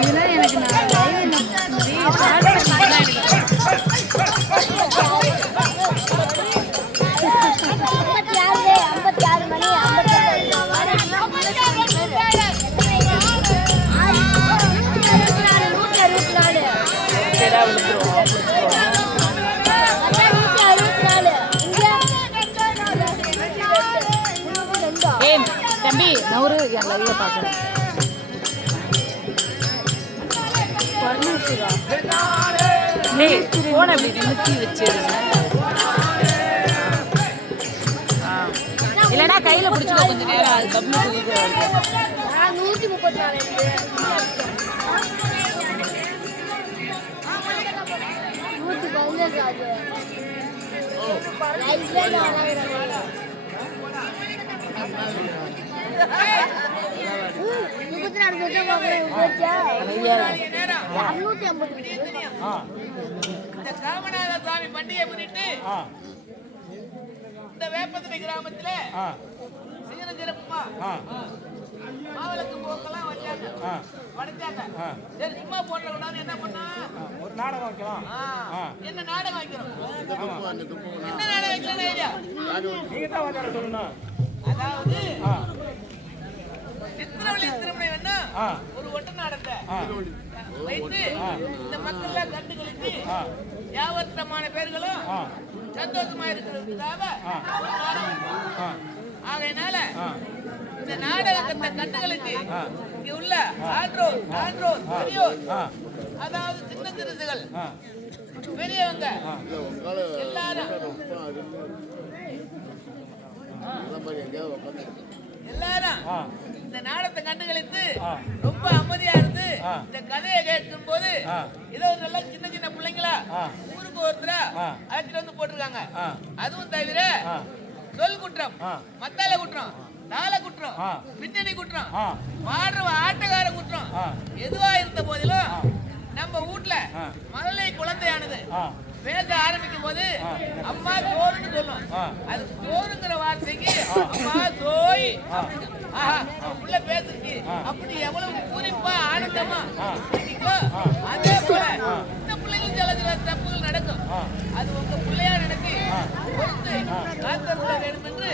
இதெல்லாம் எனக்கு நான் தம்பி நவரு என் லைவ்ல பார்க்குறேன். போன அப்படி நிறுத்தி வச்சிருங்க. இல்லைன்னா கையில் பிடிச்சிக்கோ கொஞ்சம் நேரம். அது டபுள் 34 ராமநாத சுவாமி பண்டிகை முன்னிட்டு இந்த வேப்பத்தடி கிராமத்துல மாவிளக்கு போக்கெல்லாம் வச்சாங்க, படைச்சாங்க. சரி சும்மா போட்ட கூடாது என்ன பண்ணா ஒரு நாடகம் வைக்கலாம். என்ன நாடகம் வைக்கிறோம்? என்ன நாடகம் வைக்கணும் ஐயா? நீங்க தான் வந்து சொல்லணும். அதாவது சித்திரவழி திருமணை வேணா ஒரு ஒட்டு நாடத்தை வைத்து இந்த மக்கள் கண்டு கழித்து யாவற்றமான பேர்களும் சந்தோஷமா இருக்கிறதுக்காக ஆகையினால இந்த நாடகத்தை கண்டுகளுக்கு இங்க உள்ள ஆன்றோர் பெரியோர், அதாவது சின்ன சிறுசுகள் பெரியவங்க எல்லாரும் இந்த நாடகத்தை கண்டுகளித்து ரொம்ப அமைதியா இருந்து இந்த கதையை கேட்கும் போது ஏதோ ஒரு நல்ல சின்ன சின்ன பிள்ளைங்களா ஊருக்கு ஒருத்தரா அழைச்சிட்டு வந்து போட்டிருக்காங்க. அதுவும் தவிர சொல் குற்றம், மத்தால குற்றம், தாள குற்றம், பின்னணி குற்றம், பாடுற ஆட்டக்கார குற்றம் எதுவா இருந்த போதிலும் நம்ம வீட்டுல மழலை குழந்தையானது பேச ஆரம்பிக்கும் போது அம்மா சோறுன்னு சொல்லும். அது சோறுங்கிற வார்த்தைக்கு அம்மா சோய் உள்ள பேசுச்சு. அப்படி எவ்வளவு பூரிப்பா ஆனந்தமா அதே போல இந்த பிள்ளைகளும் சில சில தப்புகள் நடக்கும். அது உங்க பிள்ளையா நடத்தி பொறுத்து காத்தருள வேண்டும் என்று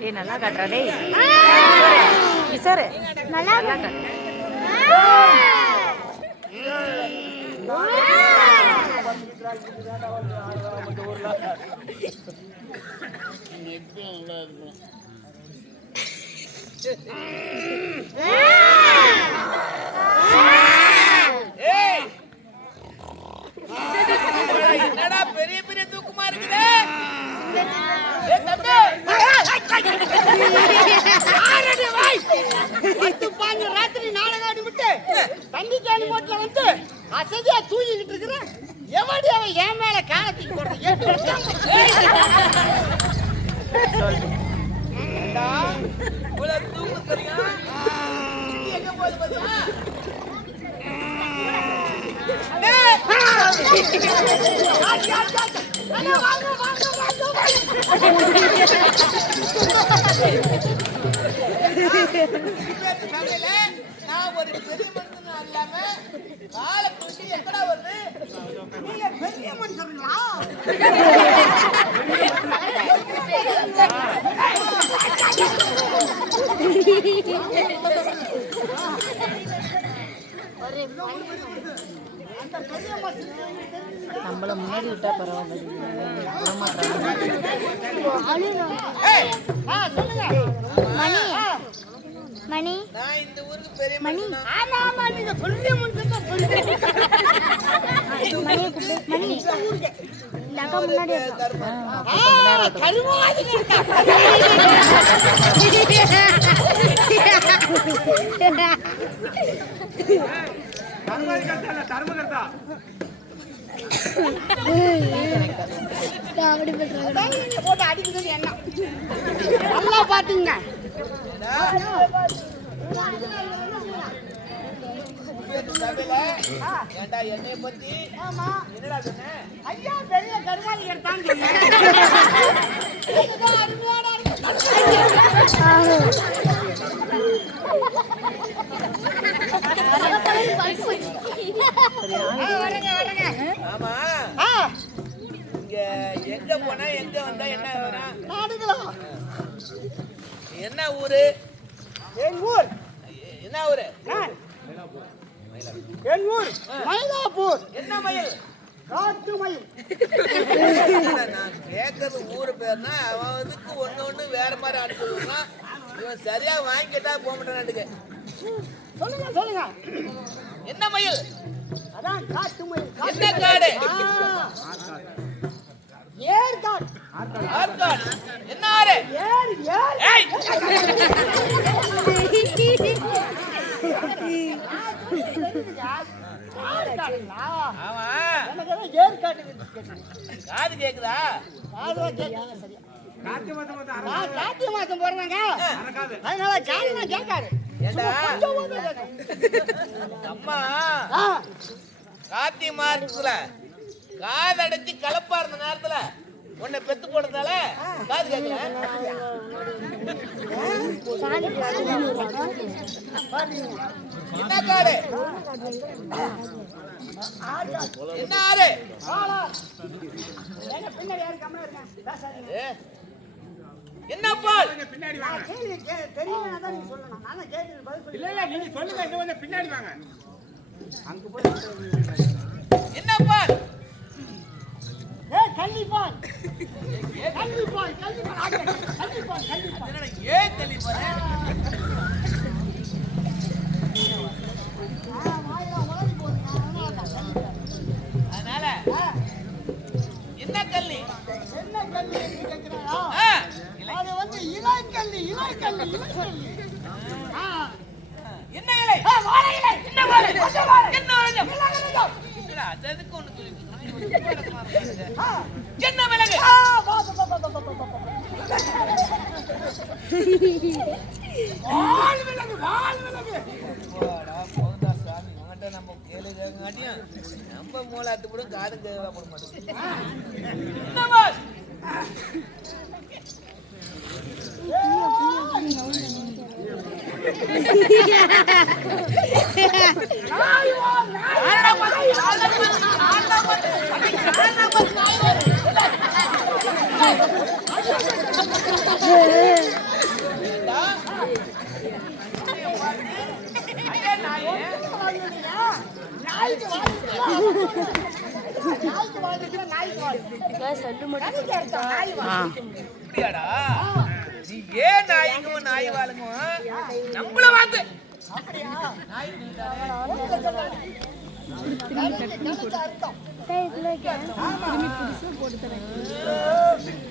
ஏய் நல்லா காட்டுறா டேய் கிசரு நல்லா காட்டு என்னடா பெரிய பெரிய தூக்குமா இருக்குது? ராத்திரி நாடகாடி விட்டு தண்ணி கேணி போட்டு வந்து அசதியா தூங்கிக்கிட்டு இருக்கிறேன். எவடி அவன் என் மேல காலத்துக்கு போடுறது தூக்கு தெரியும் எங்க போய் பாத்தியா? சபையில நான் ஒரு பெரிய மனுஷன் இல்லாம காலை தூக்கி எங்கடா வருது? நீங்க பெரிய மனுஷங்களா? நம்மள முன்னாடி விட்டா பரவாயில்ல மணி நான் இந்த ஊருக்கு பெரிய மணி மனுஷன். ஆமா ஆமா நீங்க பெரிய மனுஷன் தான் மணி மணி இந்த அக்கா முன்னாடி போட்டு அடிக்கிறது என்ன நல்லா பாத்துங்க. சபையில ஏண்டா என்னைய பத்தி ஆமா என்னடா சொன்ன? ஐயா பெரிய கருமாதி எடுத்தான்னு சொன்னேன். இதுதான் அருமையான ஆமா ஆ இங்க எங்க போனா எங்க வந்தா என்ன வேணா? நாடுகளா என்ன ஊரு? என் ஊர் என்ன ஊரு? நான். என் ஊர் மயிலாப்பூர். என்ன மயில்? காட்டு மயில். நான் கேட்கறது ஊரு பேர்னா அவன் இதுக்கு ஒண்ணு வேற மாதிரி அனுப்பிடுவான். இவன் சரியா வாங்கிட்டா போக மாட்டானுக்கு. சொல்லுங்க சொல்லுங்க. என்ன மயில்? அதான் காட்டு மயில். என்ன காடு? ஏற்காடு. ஆற்காடு. என்ன ஆறு? ஏர் ஏர் ஏய்! ஏற்காடுங்களா? ஆமா எனக்கு எல்லாம் ஏற்காடு கேட்டேன். காது கேக்குதா? காதுலாம் கேட்காது சரியா. கார்த்திகை மாசம் போறாங்க. அதனால காதுலாம் கேட்காது. ஏண்டா? கொஞ்சம் கொஞ்சம் கேட்கும். அம்மா ஆ, கார்த்திகை மாசத்துல காதடைச்சு கலப்பா இருந்த நேரத்துல உன்னை பெத்து போடுறதால காது கேட்கல. என்ன காடு? என்ன ஆறு? வாடா. ஏங்க பின்னாடி யாரும் கம்மியா இருங்க. பேசாதீங்க. ஏ, என்ன பால்? நான் கேள்வி தெரியுமா தான் நீங்க சொல்லணும். நானும் கேள்வி பதில் சொல்லி. என்ன பால்? ஏய் கள்ளிப்பால். கள்ளிப்பால் கள்ளிப்பால் ஆக. கள்ளிப்பால் கள்ளிப்பால். என்னடா ஏன் தள்ளி போற? வாயில உலகி போறீங்க. அதனால என்ன கள்ளி? என்ன கள்ளி கேக்குறாரா? ஆ, அது வந்து இலைக்கல்லி இலைக்கல்லி இலைக்கல்லி. ஆ என்ன இலை? வாழை இலை. என்ன வாழை? என்ன வாழை? என்னடா, அது எதுக்கு ஒண்ணு சொல்லி ஆ என்ன மிளகு? ஆ வா வா வா வா வா. வால் விலகு வால் விலகு. போடா, போடா சாமி, உன்கிட்ட நம்ம கேளு கேட்காட்டியும் நம்ம மூலாத்து கூட காது கேட்க போட மாட்டேங்குது. என்ன வால்? வாங்கினீங்க நாய்க்கு வாங்கிட்டு நாய்க்கு வாங்கிட்டு நாய்க்கு வாங்கிட்டு நாய் வாங்கி இப்படியாடா நீ ஏன் நாய்க்கும் நாய் வாழுங்கும் நம்மள வாத்து அப்படியா நாய் அர்த்தம் டேய் இதுல திரும்பி புதுசா போட்டு தரேன்